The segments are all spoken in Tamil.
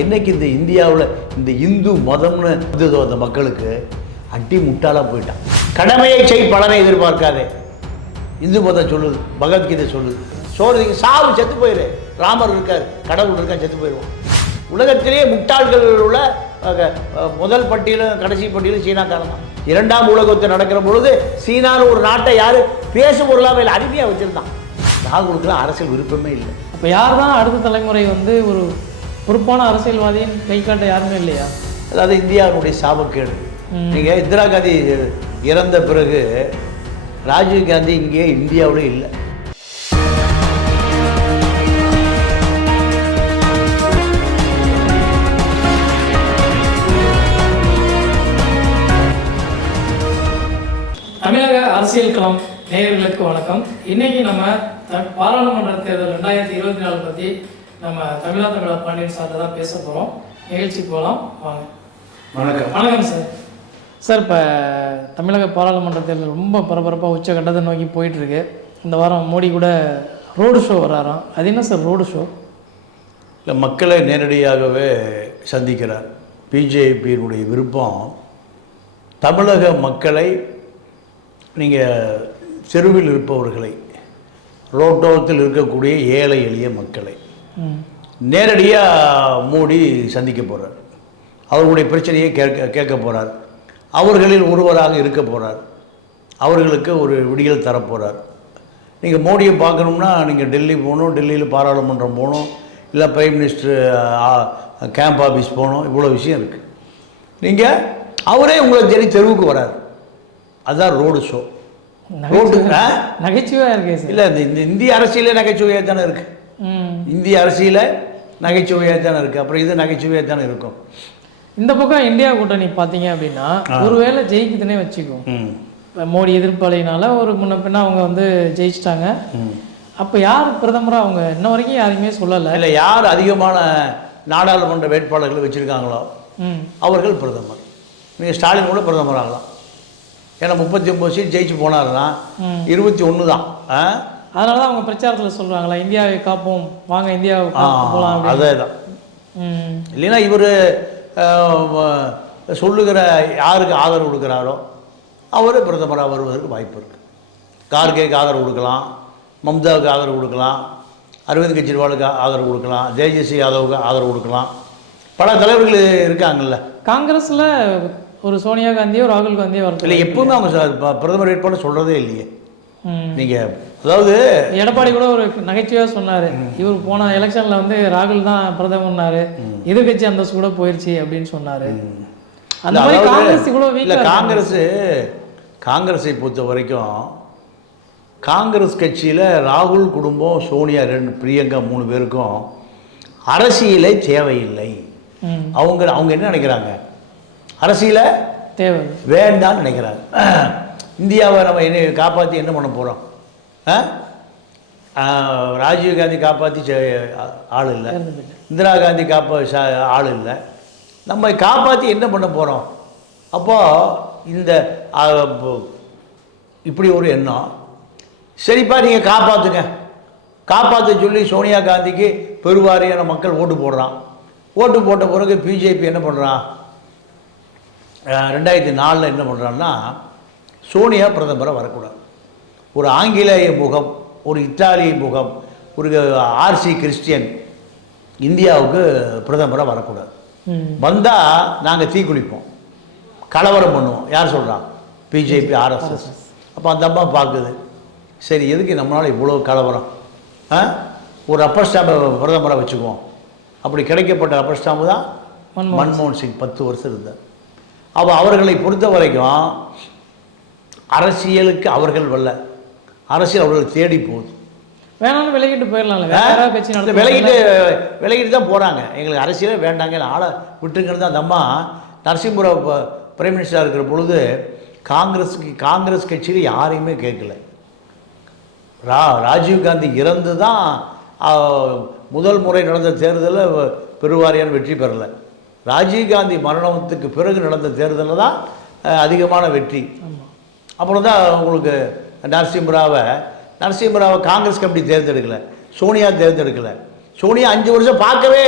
என்னைக்கு இந்த இந்தியாவில் இந்த இந்து மதம்னு இருந்ததோ அந்த மக்களுக்கு அட்டி முட்டாளாக போயிட்டான். கடமையை செய் பலனை எதிர்பார்க்காதே. இந்து மதம் சொல்லுது, பகவத்கீதை சொல்லுது. சோழருக்கு சாவு செத்து போயிரு. ராமர் இருக்கார், கடவுள் இருக்கா, செத்து போயிடுவோம். உலகத்திலேயே முட்டாள்கள் உள்ள முதல் பட்டியலும் கடைசி பட்டியலும் சீனாக்காரன் தான். இரண்டாம் உலகத்தில் நடக்கிற பொழுது சீனான்னு ஒரு நாட்டை யார் பேசும் பொருளாக அடிமையாக வச்சுருந்தான். ராகுலுக்குலாம் அரசியல் விருப்பமே இல்லை. இப்போ யார் தான் அடுத்த தலைமுறை ஒரு பொறுப்பான அரசியல்வாதியின் கை காட்ட யாருமே இல்லையா? அதாவது இந்தியாவுடைய சாபக்கேடு. நீங்கள் இந்திரா காந்தி இறந்த பிறகு ராஜீவ் காந்தி இங்கே இந்தியாவில் இல்லை. தமிழக அரசியல் களம் நேயர்களுக்கு வணக்கம். இன்னைக்கு நம்ம பாராளுமன்ற தேர்தல் 2024 பற்றி நம்ம தமிழா பாண்டியன் சார்ட்ட தான் பேச போகிறோம். நிகழ்ச்சி போகலாம் வாங்க. வணக்கம். வணக்கம் சார். சார், இப்போ தமிழக பாராளுமன்ற தேர்தல் ரொம்ப பரபரப்பாக உச்சகட்டத்தை நோக்கி போயிட்டுருக்கு. இந்த வாரம் மோடி கூட ரோடு ஷோ வராராம். அது என்ன சார் ரோடு ஷோ? இல்லை, மக்களை நேரடியாகவே சந்திக்கிறார். பிஜேபியினுடைய விருப்பம் தமிழக மக்களை, நீங்கள் தெருவில் இருப்பவர்களை, ரோட்டோரத்தில் இருக்கக்கூடிய ஏழை எளிய மக்களை நேரடியாக மோடி சந்திக்க போகிறார். அவர்களுடைய பிரச்சனையை கேட்க போகிறார். அவர்களில் ஒருவராக இருக்க போகிறார். அவர்களுக்கு ஒரு விடியல் தரப்போகிறார். நீங்கள் மோடியை பார்க்கணும்னா நீங்கள் டெல்லி போகணும், டெல்லியில் பாராளுமன்றம் போகணும், இல்லை பிரைம் மினிஸ்டர் கேம்ப் ஆஃபீஸ் போகணும். இவ்வளோ விஷயம் இருக்குது. நீங்கள் அவரே உங்களை தேடி தெருவுக்கு வரார். அதுதான் ரோடு ஷோ. ரோடு நகைச்சுவையாக இருக்கு சார். இல்லை, இந்த இந்திய அரசியலே நகைச்சுவையாக தானே இருக்குது. இந்திய அரசியல் நகைச்சுவையாக தானே இருக்குது. அப்புறம் இது நகைச்சுவையாக தானே இருக்கும். இந்த பக்கம் இந்தியா கூட்டணி பார்த்தீங்க அப்படின்னா ஒருவேளை ஜெயிக்குதுன்னே வச்சுக்கோம். மோடி எதிர்ப்பாளினால ஒரு முன்ன பின்னா அவங்க ஜெயிச்சிட்டாங்க. அப்போ யார் பிரதமராக அவங்க இன்ன வரைக்கும் யாருமே சொல்லலை. இல்லை, யார் அதிகமான நாடாளுமன்ற வேட்பாளர்கள் வச்சுருக்காங்களோ அவர்கள் பிரதமர். நீங்கள் ஸ்டாலின் கூட பிரதமர் ஆகலாம். ஏன்னா 39 சீட் ஜெயிச்சு போனாருன்னா 21 தான். அதனால தான் அவங்க பிரச்சாரத்தில் சொல்கிறாங்களா, இந்தியாவை காப்போம், வாங்க இந்தியாவை போகலாம். அதே தான். இல்லைன்னா இவர் சொல்லுகிற யாருக்கு ஆதரவு கொடுக்குறாரோ அவர் பிரதமராக வருவதற்கு வாய்ப்பு இருக்குது. கார்கேக்கு ஆதரவு கொடுக்கலாம், மம்தாவுக்கு ஆதரவு கொடுக்கலாம், அரவிந்த் கெஜ்ரிவாலுக்கு ஆதரவு கொடுக்கலாம், தேஜஸ்வி யாதவுக்கு ஆதரவு கொடுக்கலாம். பல தலைவர்கள் இருக்காங்கல்ல. காங்கிரஸில் ஒரு சோனியா காந்தியோ ராகுல் காந்தியோ வரது இல்லை, எப்பவுமே அவங்க பிரதமர் வேட்பாளர் சொல்கிறதே இல்லையே. நீங்கள் அதாவது எடப்பாடி கூட ஒரு நகைச்சுவையாக சொன்னார், இவர் போன எலெக்ஷனில் ராகுல் தான் பிரதமர்னாரு, எதிர்கட்சி அந்தஸ்து கூட போயிடுச்சு அப்படின்னு சொன்னார். அந்த மாதிரி காங்கிரஸ் கூட இல்லை, காங்கிரஸை பொறுத்த வரைக்கும் காங்கிரஸ் கட்சியில் ராகுல் குடும்பம், சோனியா, பிரியங்கா 3 பேருக்கும் அரசியலே தேவையில்லை. அவங்க என்ன நினைக்கிறாங்க, அரசியலை தேவை வேண்டான்னு நினைக்கிறாங்க. இந்தியாவை நம்ம என்ன காப்பாற்றி என்ன பண்ண போகிறோம்? ராஜீவ் காந்தி காப்பாற்றி ஆள் இல்லை, இந்திரா காந்தி ஆள் இல்லை. நம்ம காப்பாற்றி என்ன பண்ண போகிறோம்? அப்போது இந்த இப்படி ஒரு எண்ணம். சரிப்பா, நீங்கள் காப்பாற்ற சொல்லி சோனியா காந்திக்கு பெருவாரியான மக்கள் ஓட்டு போடுறான். ஓட்டு போட்ட பிறகு பிஜேபி என்ன பண்ணுறான்? 2004 என்ன பண்ணுறான்னா, சோனியா பிரதமராக வரக்கூடாது. ஒரு ஆங்கிலேய முகம், ஒரு இத்தாலிய முகம், ஒரு ஆர்சி கிறிஸ்டியன் இந்தியாவுக்கு பிரதமராக வரக்கூடாது. வந்தால் நாங்கள் தீக்குளிப்போம், கலவரம் பண்ணுவோம். யார் சொல்கிறான்? BJP, RSS. அப்போ அந்த அம்மா பார்க்குது, சரி எதுக்கு நம்மளால் இவ்வளோ கலவரம், ஒரு ரப்பர் ஸ்டாம்பை பிரதமராக வச்சுக்குவோம். அப்படி கிடைக்கப்பட்ட ரப்பர் ஸ்டாம்பு தான் மன்மோகன் சிங் 10 வருஷம் இருந்தார். அவர்களை பொறுத்த வரைக்கும் அரசியலுக்கு அவர்கள் வரல, அரசியல் அவர்கள் தேடி போகுது. வேணாலும் விலகிட்டு போயிடலாம். விலகிட்டு தான் போகிறாங்க. எங்களுக்கு அரசியலே வேண்டாங்க, ஆளை விட்டுங்கிறது. அந்த அம்மா நரசிம்மராவ் பிரைம் மினிஸ்டராக இருக்கிற பொழுது காங்கிரஸ் கட்சியில் யாரையுமே கேட்கல. ராஜீவ் காந்தி இறந்து தான் முதல் முறை நடந்த தேர்தலில் பெருவாரியான வெற்றி பெறலை. ராஜீவ்காந்தி மரணத்துக்கு பிறகு நடந்த தேர்தலில் தான் அதிகமான வெற்றி. அப்புறம் தான் உங்களுக்கு நரசிம்மராவை காங்கிரஸ் கமிட்டி தேர்ந்தெடுக்கலை, சோனியா தேர்ந்தெடுக்கலை, சோனியா 5 வருஷம் பார்க்கவே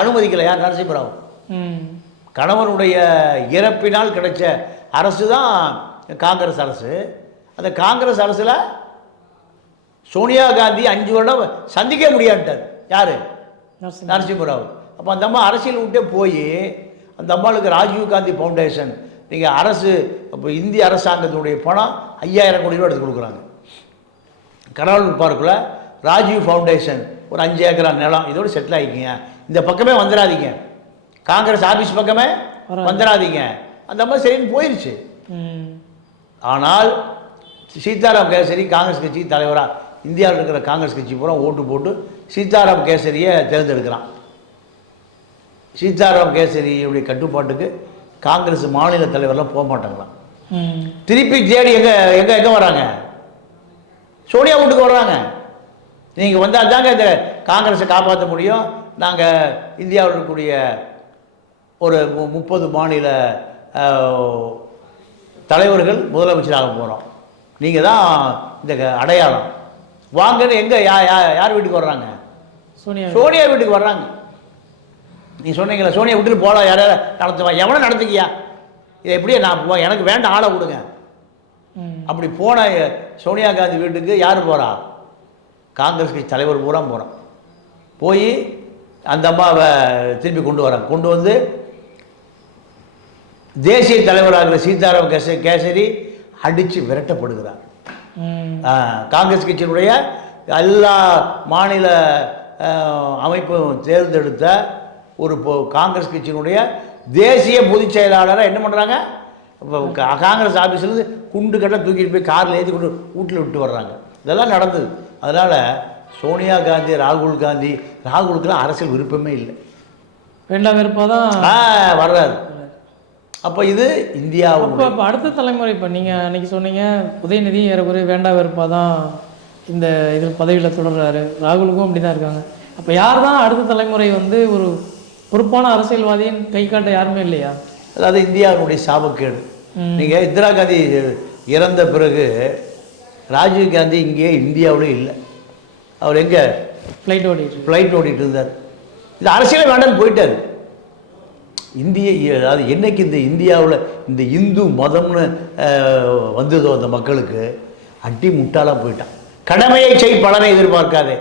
அனுமதிக்கலை யார்? நரசிம்மராவ். கணவனுடைய இறப்பினால் கிடைச்ச அரசு தான் காங்கிரஸ் அரசு. அந்த காங்கிரஸ் அரசில் சோனியா காந்தி 5 வருடம் சந்திக்க முடியாட்டார். யார்? நரசிம்மராவ். அப்போ அந்த அம்மா அரசியல் விட்டே போய் அந்த அம்மாளுக்கு ராஜீவ் காந்தி ஃபவுண்டேஷன், நீங்கள் அரசு இப்போ இந்திய அரசாங்கத்தினுடைய பணம் 5000 கோடி ரூபா எடுத்து கொடுக்குறாங்க. கடவுள் பார்க்கில் ராஜீவ் ஃபவுண்டேஷன் ஒரு 5 ஏக்கரா நிலம், இதோடு செட்டில் ஆகிக்கிங்க. இந்த பக்கமே வந்துடாதீங்க, காங்கிரஸ் ஆஃபீஸ் பக்கமே வந்துடாதீங்க. அந்த அம்மா சரின்னு போயிடுச்சு. ஆனால் சீதாராம் கேசரி காங்கிரஸ் கட்சி தலைவராக, இந்தியாவில் இருக்கிற காங்கிரஸ் கட்சி பூரா ஓட்டு போட்டு சீதாராம் கேசரியை தேர்ந்தெடுக்கிறான். சீதாராம் கேசரியுடைய கட்டுப்பாட்டுக்கு காங்கிரஸ் மாநில தலைவர்லாம் போக மாட்டாங்களாம். திருப்பி தேடி எங்கே வராங்க? சோனியா வீட்டுக்கு வர்றாங்க. நீங்கள் வந்தால் தாங்க இந்த காங்கிரஸை காப்பாற்ற முடியும். நாங்கள் இந்தியாவில் இருக்கக்கூடிய ஒரு 30 மாநில தலைவர்கள் முதலமைச்சராக போகிறோம், நீங்கள் தான் இந்த அடையாளம், வாங்கன்னு எங்கே யார் வீட்டுக்கு வர்றாங்க? சோனியா வீட்டுக்கு வர்றாங்க. நீ சொன்னீங்களா சோனியா விட்டுட்டு போகலாம், யார் நடத்துவான்? எவனை நடத்துக்கியா? இதை எப்படியே நான் எனக்கு வேண்டாம், ஆளை கொடுங்க. அப்படி போன சோனியா காந்தி வீட்டுக்கு யார் போகிறா? காங்கிரஸ் கட்சி தலைவர் பூரா போகிறான். போய் அந்த அம்மாவை திருப்பி கொண்டு வராங்க. கொண்டு வந்து தேசிய தலைவராகிற சீதாராம் கேசரி அடித்து விரட்டப்படுகிறார். காங்கிரஸ் கட்சியினுடைய எல்லா மாநில அமைப்பும் தேர்ந்தெடுத்த ஒரு காங்கிரஸ் கட்சியினுடைய தேசிய பொதுச் செயலாளரை என்ன பண்ணுறாங்க? காங்கிரஸ் ஆஃபீஸ்லேருந்து குண்டு கட்ட தூக்கிட்டு போய் காரில் ஏற்றி கொண்டு வீட்டில் விட்டு வர்றாங்க. இதெல்லாம் நடந்தது. அதனால் சோனியா காந்தி, ராகுலுக்கெல்லாம் அரசியல் விருப்பமே இல்லை, வேண்டாம் விருப்பம் தான் வர்றாரு. அப்போ இது இந்தியாவுக்கு இப்போ அடுத்த தலைமுறை, இப்போ நீங்கள் அன்றைக்கி சொன்னீங்க உதயநிதி ஏறக்குறைய வேண்டாம் விருப்பம் தான் இந்த இதில் பதவியில் தொடர்றாரு, ராகுலுக்கும் அப்படி தான் இருக்காங்க. அப்போ யார் தான் அடுத்த தலைமுறை வந்து ஒரு பொறுப்பான அரசியல்வாதியின் கை காட்ட யாருமே இல்லையா? அதாவது இந்தியாவுடைய சாபக்கேடு. நீங்கள் இந்திரா காந்தி இறந்த பிறகு ராஜீவ் காந்தி இங்கே இந்தியாவிலே இல்லை. அவர் எங்கே? ஃப்ளைட் ஓடிட்டு இருந்தார். இந்த அரசியலே வேண்டான்னு போயிட்டார். அதாவது என்னைக்கு இந்த இந்தியாவில் இந்த இந்து மதம்னு வந்ததோ அந்த மக்களுக்கு அட்டி முட்டாளாக போயிட்டான். கடமையை செய், பலனை எதிர்பார்க்காதே,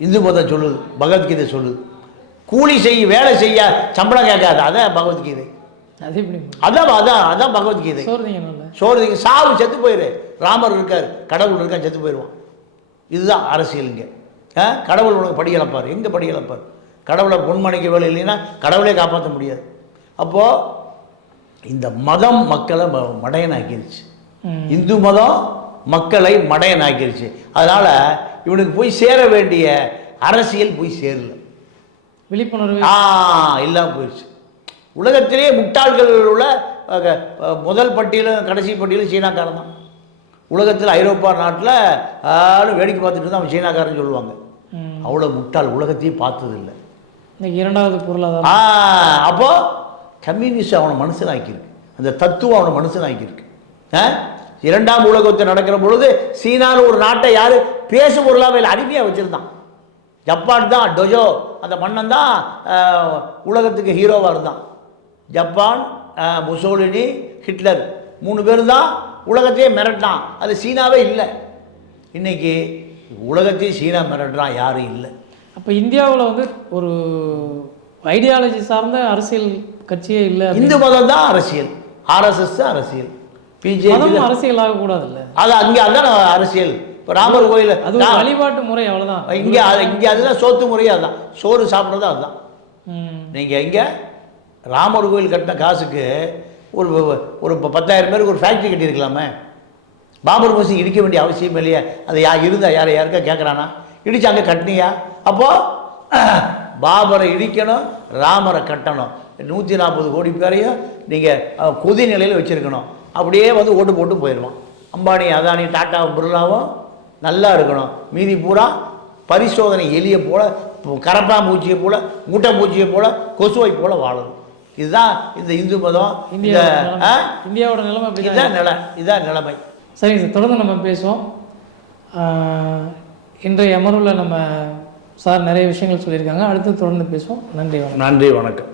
இந்து மதம் சொல்லுது, பகவத்கீதை சொல்லுது. கூலி செய், வேலை செய்ய, சம்பளம் கேட்காது, அதான் பகவத்கீதை. அதான் பகவத்கீதை. சோறு சாவு, செத்து போயிரு. ராமர் இருக்கார், கடவுள் இருக்கார், செத்து போயிடுவான். இதுதான் அரசியல். இங்கே கடவுள் உனக்கு படி இழப்பார். எங்கே படி இழப்பார்? கடவுளை பொன்மணிக்கு வேலை இல்லைன்னா கடவுளே காப்பாற்ற முடியாது. அப்போது இந்த மதம் மக்களை மடையனாக்கிருச்சு. இந்து மதம் மக்களை மடையனாக்கிருச்சு. அதனால் இவனுக்கு போய் சேர வேண்டிய அரசியல் போய் சேரல, விழிப்புணர்வு இல்லாமல் போயிடுச்சு. உலகத்திலே முட்டாள்கள் உள்ள முதல் பட்டியலும் கடைசி பட்டியலும் சீனாக்காரன் தான். உலகத்தில் ஐரோப்பா நாட்டில் வேடிக்கை பார்த்துட்டு தான் அவன் சீனாக்காரன் சொல்லுவாங்க. அவ்வளோ முட்டாள் உலகத்தையும் பார்த்ததில்லை. இரண்டாவது பொருளாதாரம். அப்போது கம்யூனிஸ்ட் அவனை மனுஷனாக்கியிருக்கு, அந்த தத்துவம் அவனை மனுஷனாக்கியிருக்கு. இரண்டாம் உலகத்தை நடக்கிற பொழுது சீனான்னு ஒரு நாட்டை யார் பேசு பொருளாக அடிமையாக வச்சுருந்தான். ஜப்பான் தான், டொஜோ அந்த மன்னன் தான் உலகத்துக்கு ஹீரோவாக இருந்தான். ஜப்பான், முசோலினி, ஹிட்லர் 3 பேர் தான் உலகத்தையே மிரட்டான். அது சீனாவே இல்லை. இன்றைக்கி உலகத்தையும் சீனா மிரட்டுறான், யாரும் இல்லை. அப்போ இந்தியாவில் வந்து ஒரு ஐடியாலஜி சார்ந்த அரசியல் கட்சியே இல்லை. இந்து மதம் தான் அரசியல், ஆர்எஸ்எஸ் தான் அரசியல், பிஜேபி அரசியல் ஆகக்கூடாது இல்லை. அது அங்கே அதுதான் அரசியல். இப்போ ராமர் கோயில் அது வழிபாட்டு முறை, அவ்வளோதான். இங்கே அதுதான் சோத்து முறையே, அதுதான் சோறு சாப்பிட்றது அதுதான். நீங்கள் இங்கே ராமர் கோயில் கட்டின காசுக்கு ஒரு 10,000 பேருக்கு ஒரு ஃபேக்ட்ரி கட்டியிருக்கலாமே. பாபர் மசூதி இடிக்க வேண்டிய அவசியம் இல்லையா? அது இருந்தால் யாருக்கா கேட்குறானா? இடிச்சு அங்கே கட்டினியா? அப்போது பாபரை இடிக்கணும், ராமரை கட்டணும். 140 கோடி பேரையும் நீங்கள் கொதி நிலையில் வச்சுருக்கணும். அப்படியே வந்து ஓட்டு போட்டு போயிடுவான். அம்பானி, அதானி, டாட்டா, பிர்லாவும் நல்லா இருக்கணும். மீதி பூரா பரிசோதனை எலியை போல், கரப்பாம்பூச்சியை போல், மூட்டை பூச்சியை போல், கொசுவை போல் வாழணும். இதுதான் இந்த இந்து மதம், இந்தியாவோட நிலைமை. இதுதான் நிலைமை. சரிங்க சார், தொடர்ந்து நம்ம பேசுவோம். இன்றைய அமர்வில் நம்ம சார் நிறைய விஷயங்கள் சொல்லியிருக்காங்க. அடுத்து தொடர்ந்து பேசுவோம். நன்றி, வணக்கம். நன்றி, வணக்கம்.